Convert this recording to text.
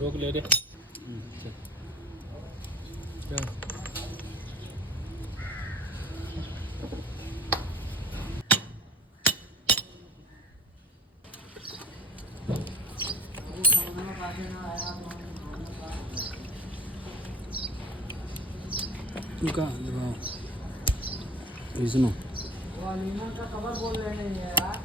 रोक ले रे. का लगाओ इसमें का खबर बोल रहे हैं यार.